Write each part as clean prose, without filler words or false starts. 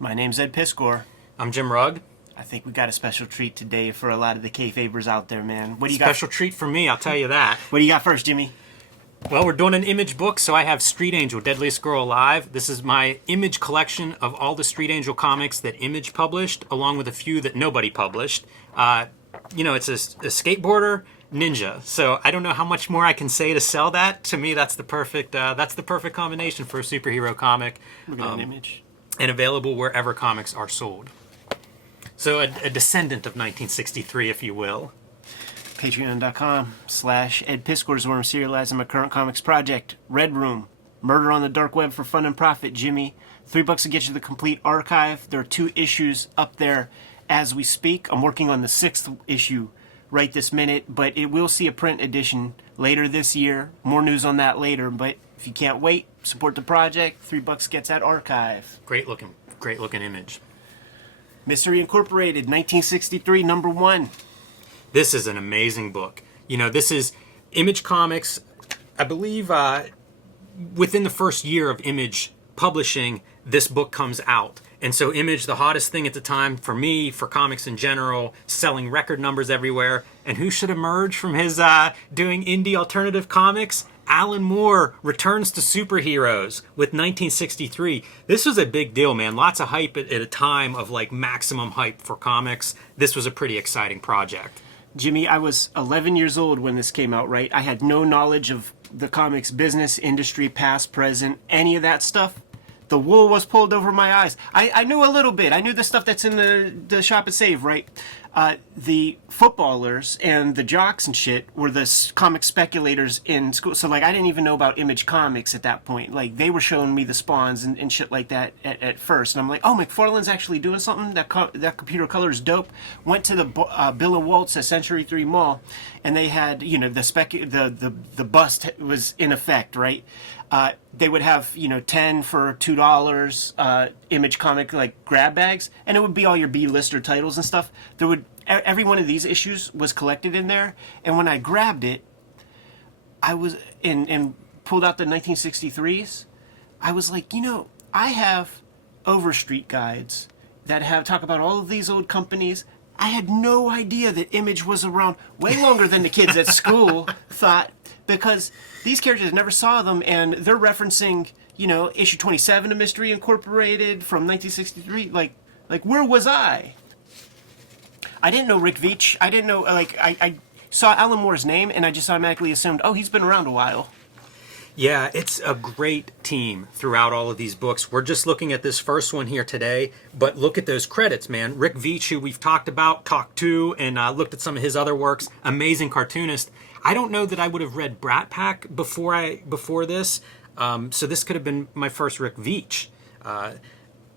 My name's Ed Piscor. I'm Jim Rugg. I think we got a special treat today for a lot of the Kayfabers out there, man. What do you Special treat for me, I'll tell you that. What do you got first, Jimmy? Well, we're doing an image book, so I have Street Angel, Deadliest Girl Alive. This is my image collection of all the Street Angel comics that Image published, along with a few that nobody published. It's a skateboarder ninja, so I don't know how much more I can say to sell that. To me, that's the perfect combination for a superhero comic. Look at an Image. And available wherever comics are sold. So a descendant of 1963, if you will. Patreon.com/Ed Piscor is where I'm serializing my current comics project. Red Room, Murder on the Dark Web for Fun and Profit, Jimmy. $3 to get you the complete archive. There are 2 issues up there as we speak. I'm working on the 6th issue right this minute, but it will see a print edition later this year. More news on that later, but if you can't wait, support the project. $3 gets that archive. Great looking image. Mystery Incorporated, 1963, number 1. This is an amazing book. This is Image Comics. I believe within the first year of Image publishing, this book comes out. And so Image, the hottest thing at the time for me, for comics in general, selling record numbers everywhere. And who should emerge from his doing indie alternative comics? Alan Moore returns to superheroes with 1963. This was a big deal, man. Lots of hype at a time of like maximum hype for comics. This was a pretty exciting project. Jimmy, I was 11 years old when this came out, right? I had no knowledge of the comics business, industry, past, present, any of that stuff. The wool was pulled over my eyes. I knew a little bit. I knew the stuff that's in the shop at Save, right? The footballers and the jocks and shit were the comic speculators in school. So, I didn't even know about Image Comics at that point. They were showing me the spawns and shit like that at first. And I'm like, oh, McFarlane's actually doing something? That computer color is dope. Went to the Bill and Waltz at Century 3 Mall, and they had, the bust was in effect, right? They would have, 10 for $2 Image comic grab bags, and it would be all your B-lister titles and stuff. Every one of these issues was collected in there, and when I grabbed it, I was and pulled out the 1963s. I was like, I have Overstreet guides that talk about all of these old companies. I had no idea that Image was around way longer than the kids at school thought, because these characters never saw them, and they're referencing, issue 27 of Mystery Incorporated from 1963. Like where was I? I didn't know Rick Veitch. I didn't know, I saw Alan Moore's name, and I just automatically assumed, oh, he's been around a while. Yeah, it's a great team throughout all of these books. We're just looking at this first one here today, but look at those credits, man. Rick Veitch, who we've talked to, and looked at some of his other works. Amazing cartoonist. I don't know that I would have read Brat Pack before this, so this could have been my first Rick Veitch.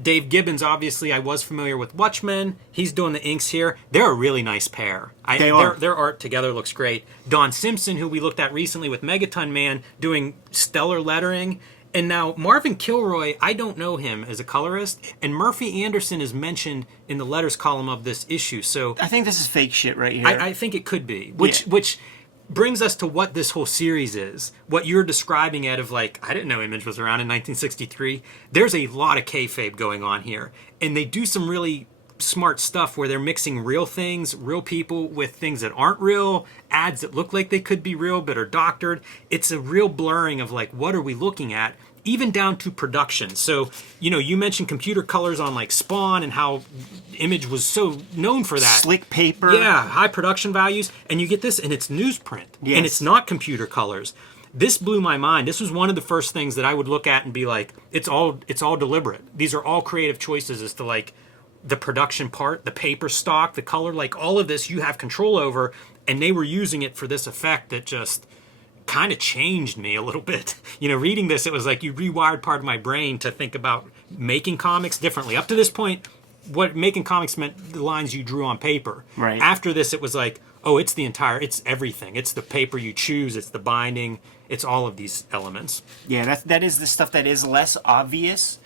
Dave Gibbons, obviously, I was familiar with Watchmen. He's doing the inks here. They're a really nice pair. They are. Their art together looks great. Don Simpson, who we looked at recently with Megaton Man, doing stellar lettering. And now Marvin Kilroy, I don't know him as a colorist. And Murphy Anderson is mentioned in the letters column of this issue. So I think this is fake shit right here. I think it could be. Which brings us to what this whole series is. What you're describing, Ed, of I didn't know Image was around in 1963. There's a lot of kayfabe going on here. And they do some really smart stuff where they're mixing real things, real people, with things that aren't real, ads that look like they could be real but are doctored. It's a real blurring of what are we looking at? Even down to production. So, you mentioned computer colors on Spawn and how Image was so known for that. Slick paper. Yeah, high production values. And you get this, and it's newsprint. Yes. And it's not computer colors. This blew my mind. This was one of the first things that I would look at and be like, it's all deliberate. These are all creative choices as to the production part, the paper stock, the color, all of this you have control over, and they were using it for this effect that just kind of changed me a little bit. Reading this, it was like you rewired part of my brain to think about making comics differently. Up to this point, what making comics meant the lines you drew on paper. Right. After this, it was like, oh, it's everything. It's the paper you choose, it's the binding, it's all of these elements. Yeah, that is the stuff that is less obvious,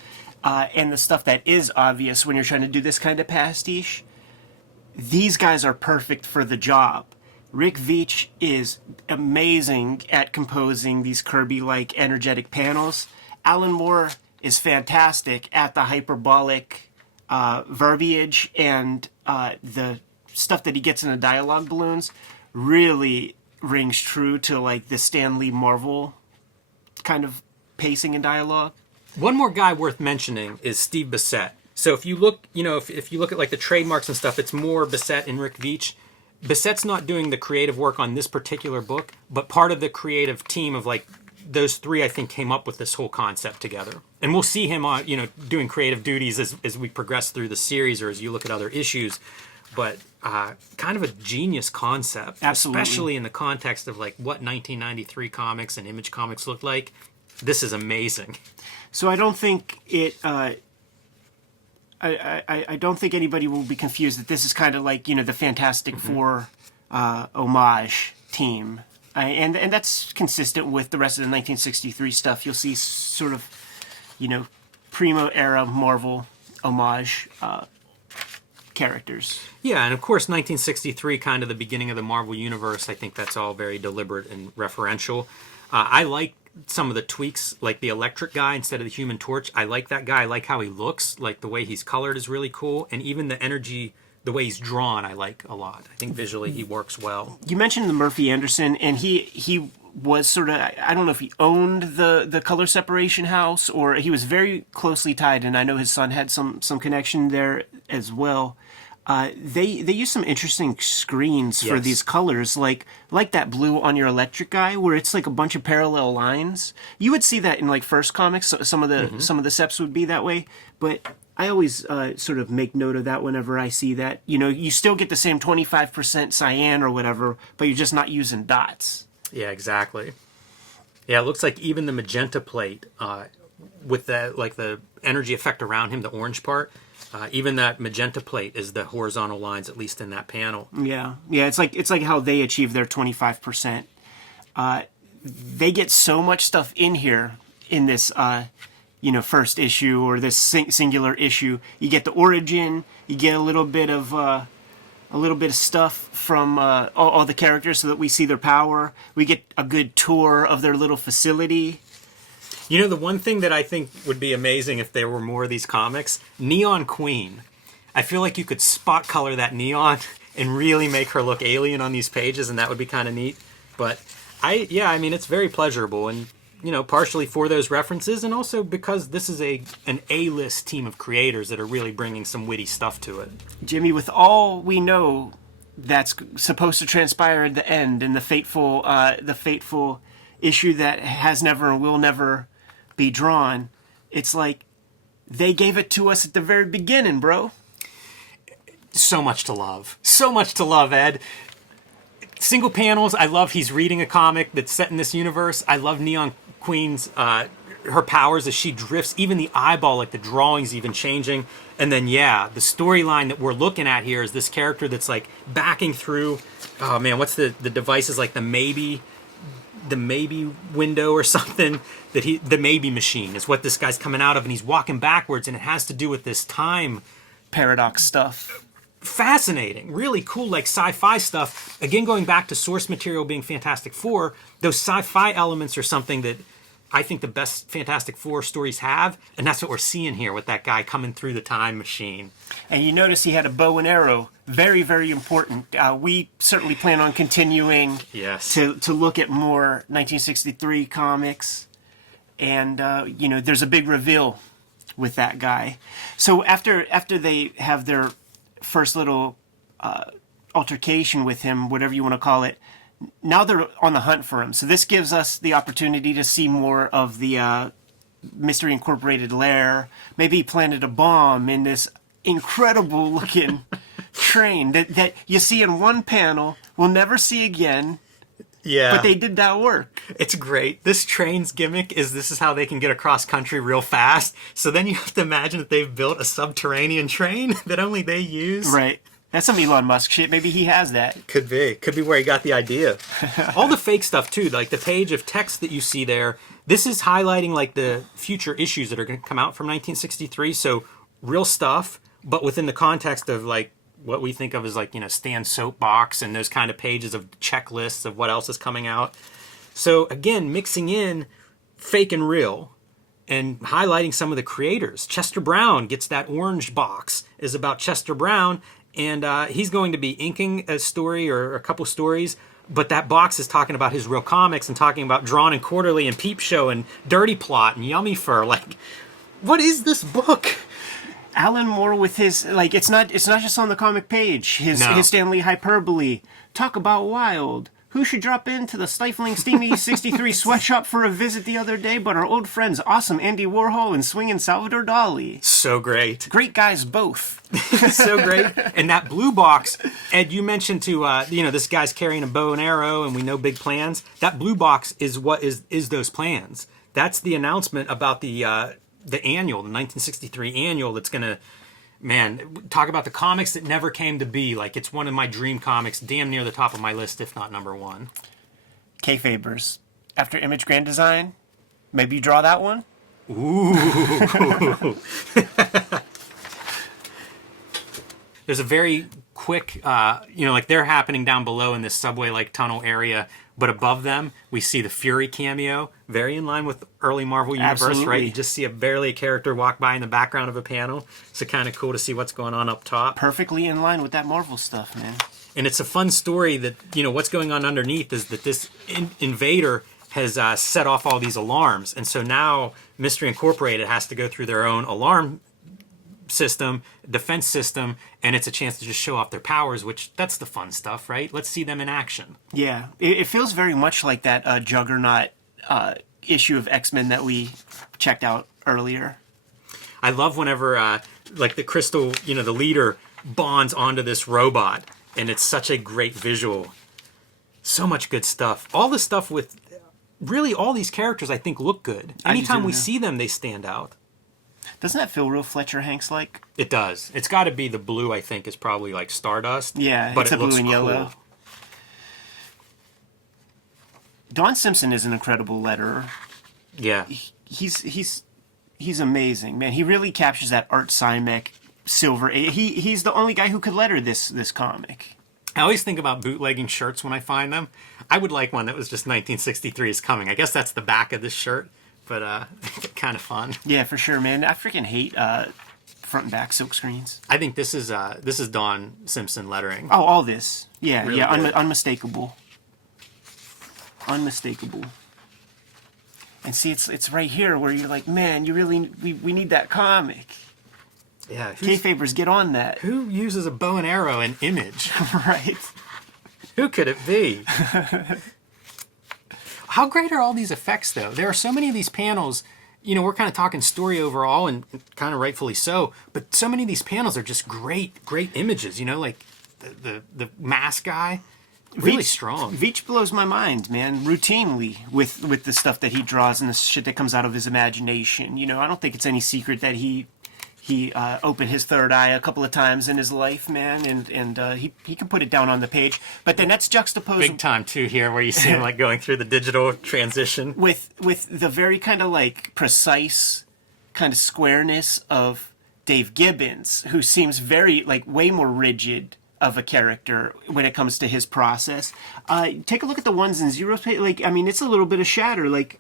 and the stuff that is obvious when you're trying to do this kind of pastiche. These guys are perfect for the job. Rick Veitch is amazing at composing these Kirby-like energetic panels. Alan Moore is fantastic at the hyperbolic verbiage and the stuff that he gets in the dialogue balloons really rings true to like the Stan Lee Marvel kind of pacing and dialogue. One more guy worth mentioning is Steve Bissette. So if you look, if you look at like the trademarks and stuff, it's more Bissette and Rick Veitch. Bissette's not doing the creative work on this particular book, but part of the creative team of like those three, I think, came up with this whole concept together. And we'll see him on, doing creative duties as we progress through the series or as you look at other issues. But kind of a genius concept, Absolutely. Especially in the context of like what 1993 comics and Image comics looked like. This is amazing. So I don't think it. I don't think anybody will be confused that this is kind of like the Fantastic Four homage team, and that's consistent with the rest of the 1963 stuff. You'll see sort of primo era Marvel homage characters. Yeah, and of course 1963, kind of the beginning of the Marvel Universe. I think that's all very deliberate and referential. I like some of the tweaks, like the electric guy instead of the Human Torch. I like that guy. I like how he looks. Like the way he's colored is really cool. And even the energy, the way he's drawn, I like a lot. I think visually he works well. You mentioned the Murphy Anderson, and he was sort of, I don't know if he owned the color separation house or he was very closely tied, and I know his son had some connection there as well. They use some interesting screens for Yes. these colors, like that blue on your electric guy, where it's like a bunch of parallel lines. You would see that in like First Comics. So some of the seps would be that way, but I always sort of make note of that whenever I see that. You still get the same 25% cyan or whatever, but you're just not using dots. Yeah, exactly. Yeah, it looks like even the magenta plate with the energy effect around him, the orange part. Even that magenta plate is the horizontal lines, at least in that panel. Yeah. It's like how they achieve their 25%. They get so much stuff in here in this, first issue or this singular issue. You get the origin. You get a little bit of stuff from all the characters, so that we see their power. We get a good tour of their little facility. The one thing that I think would be amazing if there were more of these comics, Neon Queen. I feel like you could spot color that neon and really make her look alien on these pages, and that would be kind of neat. But it's very pleasurable, and partially for those references, and also because this is an A-list team of creators that are really bringing some witty stuff to it. Jimmy, with all we know that's supposed to transpire at the end, and the fateful issue that has never and will never be drawn, it's like they gave it to us at the very beginning, bro. So much to love, Ed. Single panels. I love he's reading a comic that's set in this universe. I love Neon Queen's her powers as she drifts, even the eyeball, like the drawing's even changing. And then the storyline that we're looking at here is this character that's like backing through, oh man, what's the device is like the maybe window or something, the maybe machine is what this guy's coming out of, and he's walking backwards, and it has to do with this time paradox stuff. Fascinating, really cool, like sci-fi stuff. Again, going back to source material being Fantastic Four, those sci-fi elements are something that I think the best Fantastic Four stories have, and that's what we're seeing here with that guy coming through the time machine. And you notice he had a bow and arrow. Very, very important. We certainly plan on continuing to look at more 1963 comics. And, there's a big reveal with that guy. So after they have their first little altercation with him, whatever you want to call it, now they're on the hunt for him. So this gives us the opportunity to see more of the Mystery Incorporated lair. Maybe he planted a bomb in this incredible looking train that you see in one panel, we'll never see again. Yeah. But they did that work. It's great. This train's gimmick is this is how they can get across country real fast. So then you have to imagine that they've built a subterranean train that only they use. Right. That's some Elon Musk shit. Maybe he has that. Could be. Could be where he got the idea. All the fake stuff, too. Like the page of text that you see there. This is highlighting like the future issues that are going to come out from 1963. So real stuff, but within the context of like what we think of as like, Stan's soapbox and those kind of pages of checklists of what else is coming out. So again, mixing in fake and real. and highlighting some of the creators. Chester Brown gets that orange box, is about Chester Brown, and he's going to be inking a story or a couple stories, but that box is talking about his real comics and talking about Drawn and Quarterly and Peep Show and Dirty Plot and Yummy Fur. Like, what is this book? Alan Moore with his, like, it's not just on the comic page. His Stanley hyperbole. Talk about wild. Who should drop into the stifling, steamy 63 sweatshop for a visit the other day but our old friends, awesome Andy Warhol and swinging Salvador Dali. So great. Great guys both. So great. And that blue box, Ed, you mentioned this guy's carrying a bow and arrow and we know big plans. That blue box is what is those plans. That's the announcement about the annual, the 1963 annual that's going to, man, talk about the comics that never came to be. Like, it's one of my dream comics, damn near the top of my list, if not number one. Kayfabers. After Image Grand Design, maybe you draw that one? Ooh. There's a very quick, like they're happening down below in this subway-like tunnel area, but above them, we see the Fury cameo, very in line with early Marvel Universe, Absolutely. right? You just see barely a character walk by in the background of a panel. So kind of cool to see what's going on up top. Perfectly in line with that Marvel stuff, man. And it's a fun story that, what's going on underneath is that this invader has set off all these alarms. And so now Mystery Incorporated has to go through their own alarm system, defense system, and it's a chance to just show off their powers, which that's the fun stuff, right? Let's see them in action. Yeah, it feels very much like that Juggernaut issue of X-Men that we checked out earlier. I love whenever like the Crystal, the leader bonds onto this robot, and it's such a great visual. So much good stuff. All the stuff with really all these characters I think look good. Anytime we see them, they stand out. Doesn't that feel real Fletcher Hanks like? It does. It's got to be the blue, I think, is probably like Stardust. Yeah, but it's it a blue looks and cool. yellow. Don Simpson is an incredible letterer. Yeah. He's amazing, man. He really captures that Art Simek silver. He's the only guy who could letter this comic. I always think about bootlegging shirts when I find them. I would like one that was just 1963 is coming. I guess that's the back of this shirt, but kind of fun. Yeah, for sure, man. I freaking hate front and back silk screens. I think this is Don Simpson lettering. Oh, all this. Yeah, Really yeah, good. unmistakable. Unmistakable. And see, it's right here where you're like, man, we need that comic. Yeah. Kayfabers, get on that. Who uses a bow and arrow in Image? Right. Who could it be? How great are all these effects, though? There are so many of these panels. We're kind of talking story overall, and kind of rightfully so. But so many of these panels are just great images. Like the mask guy, really strong. Veitch blows my mind, man. Routinely with the stuff that he draws and the shit that comes out of his imagination. I don't think it's any secret that he opened his third eye a couple of times in his life, man, and he can put it down on the page. But then that's juxtaposed Big time too here, where you see him like going through the digital transition with the very kind of like precise kind of squareness of Dave Gibbons, who seems very like way more rigid of a character when it comes to his process. Take a look at the ones and zeros. Like, I mean, it's a little bit of shatter. Like,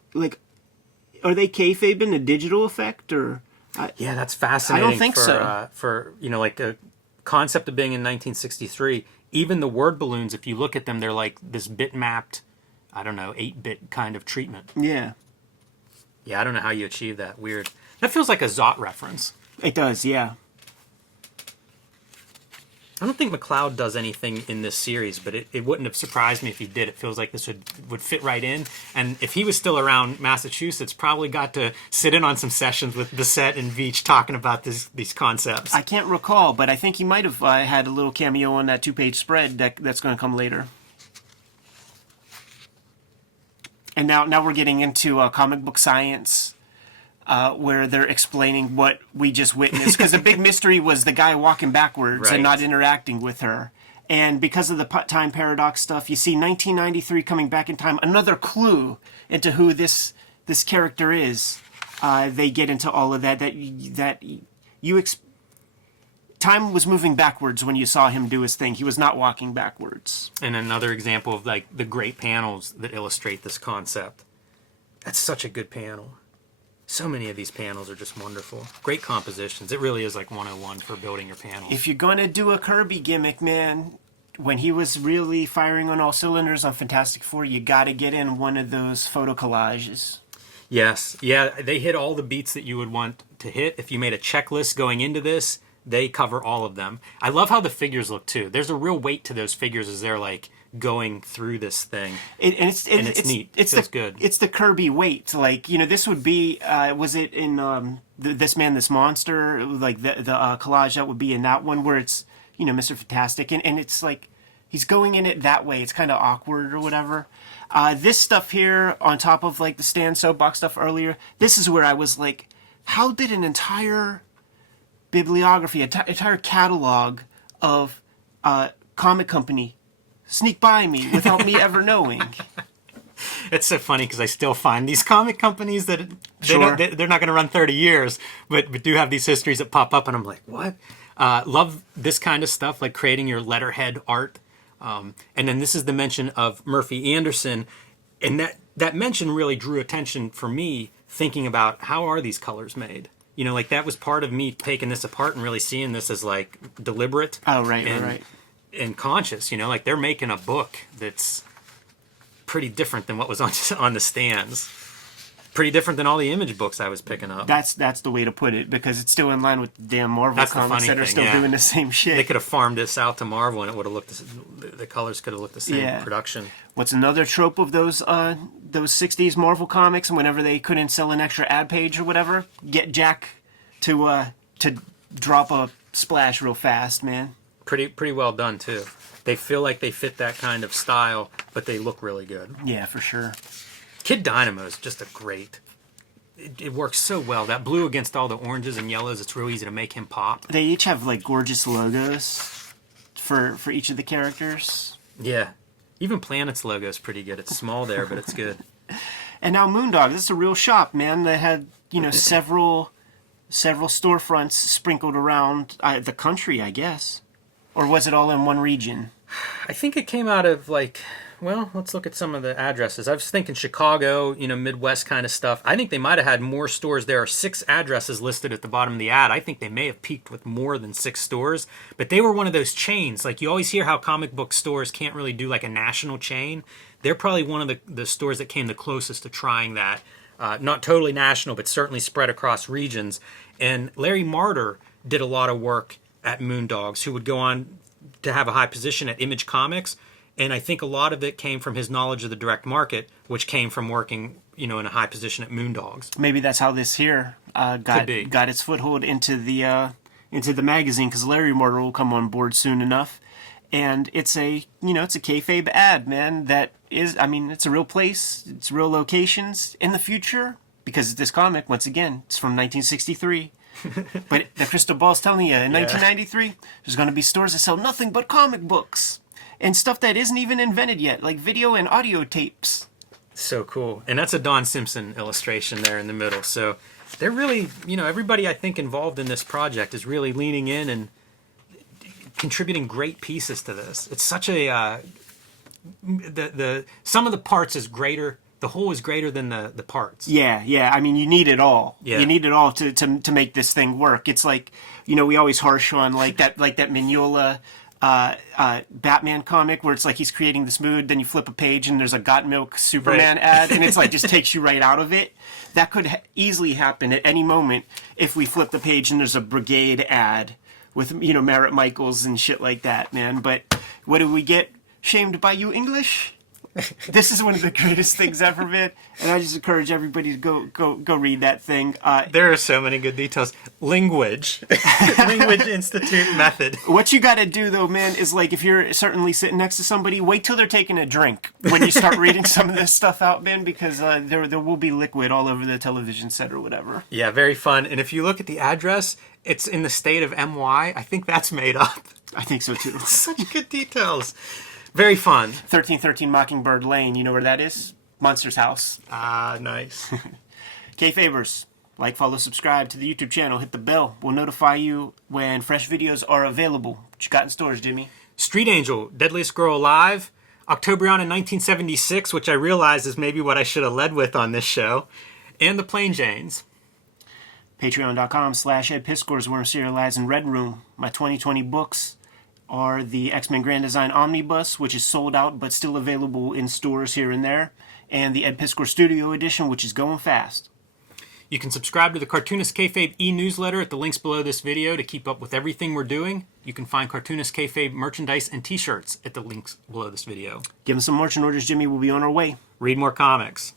are they kayfabing a digital effect or? Yeah, that's fascinating. I don't think so. For like a concept of being in 1963, even the word balloons, if you look at them, they're like this bitmapped, 8-bit kind of treatment. Yeah. Yeah, I don't know how you achieve that. Weird. That feels like a Zot reference. It does, yeah. I don't think McLeod does anything in this series, but it wouldn't have surprised me if he did. It feels like this would fit right in. And if he was still around Massachusetts, probably got to sit in on some sessions with Bissette and Veitch talking about these concepts. I can't recall, but I think he might have had a little cameo on that 2-page spread that's going to come later. And now we're getting into comic book science. Where they're explaining what we just witnessed. Because the big mystery was the guy walking backwards Right. and not interacting with her. And because of the time paradox stuff, you see 1993 coming back in time, another clue into who this character is. They get into all of that time was moving backwards when you saw him do his thing. He was not walking backwards. And another example of like the great panels that illustrate this concept. That's such a good panel. So many of these panels are just wonderful. Great compositions. It really is like 101 for building your panels. If you're gonna do a Kirby gimmick, man, when he was really firing on all cylinders on Fantastic Four, you gotta get in one of those photo collages. Yes. Yeah, they hit all the beats that you would want to hit. If you made a checklist going into this, they cover all of them. I love how the figures look, too. There's a real weight to those figures as they're, like, going through this thing. It's neat. It feels good. It's the Kirby weight. Like, you know, this would be, was it in This Man, This Monster? Like, the collage that would be in that one where it's, you know, Mr. Fantastic. And it's like, he's going in it that way. It's kind of awkward or whatever. This stuff here, on top of, like, the Stan Soapbox stuff earlier, this is where I was like, how did an entire bibliography, entire catalog of comic company sneak by me without me ever knowing? It's so funny because I still find these comic companies that Sure. they're not going to run 30 years, but do have these histories that pop up, and I'm like, what? Love this kind of stuff, like creating your letterhead art. And then this is the mention of Murphy Anderson, and that mention really drew attention for me, thinking about how are these colors made? You know, like that was part of me taking this apart and really seeing this as like deliberate. Oh, right. And conscious. You know, like they're making a book that's pretty different than what was on the stands. Pretty different than all the Image books I was picking up. That's the way to put it, because it's still in line with the damn Marvel That's the comics funny that are thing, still yeah. doing the same shit. They could have farmed this out to Marvel, and it would have looked. The colors could have looked the same. Yeah. Production. What's another trope of those 60s Marvel comics? And whenever they couldn't sell an extra ad page or whatever, get Jack to drop a splash real fast, man. Pretty well done too. They feel like they fit that kind of style, but they look really good. Yeah, for sure. Kid Dynamo is just a great. It works so well. That blue against all the oranges and yellows, it's real easy to make him pop. They each have like gorgeous logos for each of the characters. Yeah. Even Planet's logo is pretty good. It's small there, but it's good. And now Moondog, this is a real shop, man. They had, you know, several storefronts sprinkled around the country, I guess. Or was it all in one region? I think it came out of like, well, let's look at some of the addresses. I was thinking Chicago, you know, Midwest kind of stuff. I think they might have had more stores. There are 6 addresses listed at the bottom of the ad. I think they may have peaked with more than 6 stores, but they were one of those chains. Like you always hear how comic book stores can't really do like a national chain. They're probably one of the stores that came the closest to trying that. Not totally national, but certainly spread across regions. And Larry Marder did a lot of work at Moondogs, who would go on to have a high position at Image Comics. And I think a lot of it came from his knowledge of the direct market, which came from working, you know, in a high position at Moondogs. Maybe that's how this here got its foothold into the magazine, because Larry Marder will come on board soon enough. And it's a kayfabe ad, man. That is, I mean, it's a real place. It's real locations in the future, because this comic, once again, it's from 1963. But the crystal ball's telling you, in 1993, there's going to be stores that sell nothing but comic books and stuff that isn't even invented yet, like video and audio tapes. So cool. And that's a Don Simpson illustration there in the middle. So they're really, you know, everybody I think involved in this project is really leaning in and contributing great pieces to this. It's such a the sum of the parts is greater. The whole is greater than the parts. Yeah. I mean, you need it all. Yeah. You need it all to make this thing work. It's like, you know, we always harsh on like that Mignola Batman comic where it's like he's creating this mood, then you flip a page and there's a Got Milk Superman ad, and it's like just takes you right out of it. That could easily happen at any moment if we flip the page and there's a Brigade ad with, you know, Merritt Michaels and shit like that, man. But what do we get? Shamed by you, English? This is one of the greatest things ever, man. And I just encourage everybody to go read that thing. There are so many good details. Language Institute method. What you got to do, though, man, is like if you're certainly sitting next to somebody, wait till they're taking a drink when you start reading some of this stuff out, man, because there will be liquid all over the television set or whatever. Yeah, very fun. And if you look at the address, it's in the state of MY. I think that's made up. I think so, too. Such good details. Very fun. 1313 Mockingbird Lane. You know where that is? Monster's house. Ah, nice. Kayfabers, like, follow, subscribe to the YouTube channel. Hit the bell. We'll notify you when fresh videos are available. What you got in stores, Jimmy? Street Angel, Deadliest Girl Alive, October on in 1976, which I realize is maybe what I should have led with on this show, and the Plain Janes. Patreon.com/EdPiscors, where I'm serialized in Red Room. My 2020 books are the X-Men Grand Design Omnibus, which is sold out but still available in stores here and there, and the Ed Piscor Studio Edition, which is going fast. You can subscribe to the Cartoonist Kayfabe e-newsletter at the links below this video to keep up with everything we're doing. You can find Cartoonist Kayfabe merchandise and t-shirts at the links below this video. Give them some marching orders, Jimmy. We'll be on our way. Read more comics.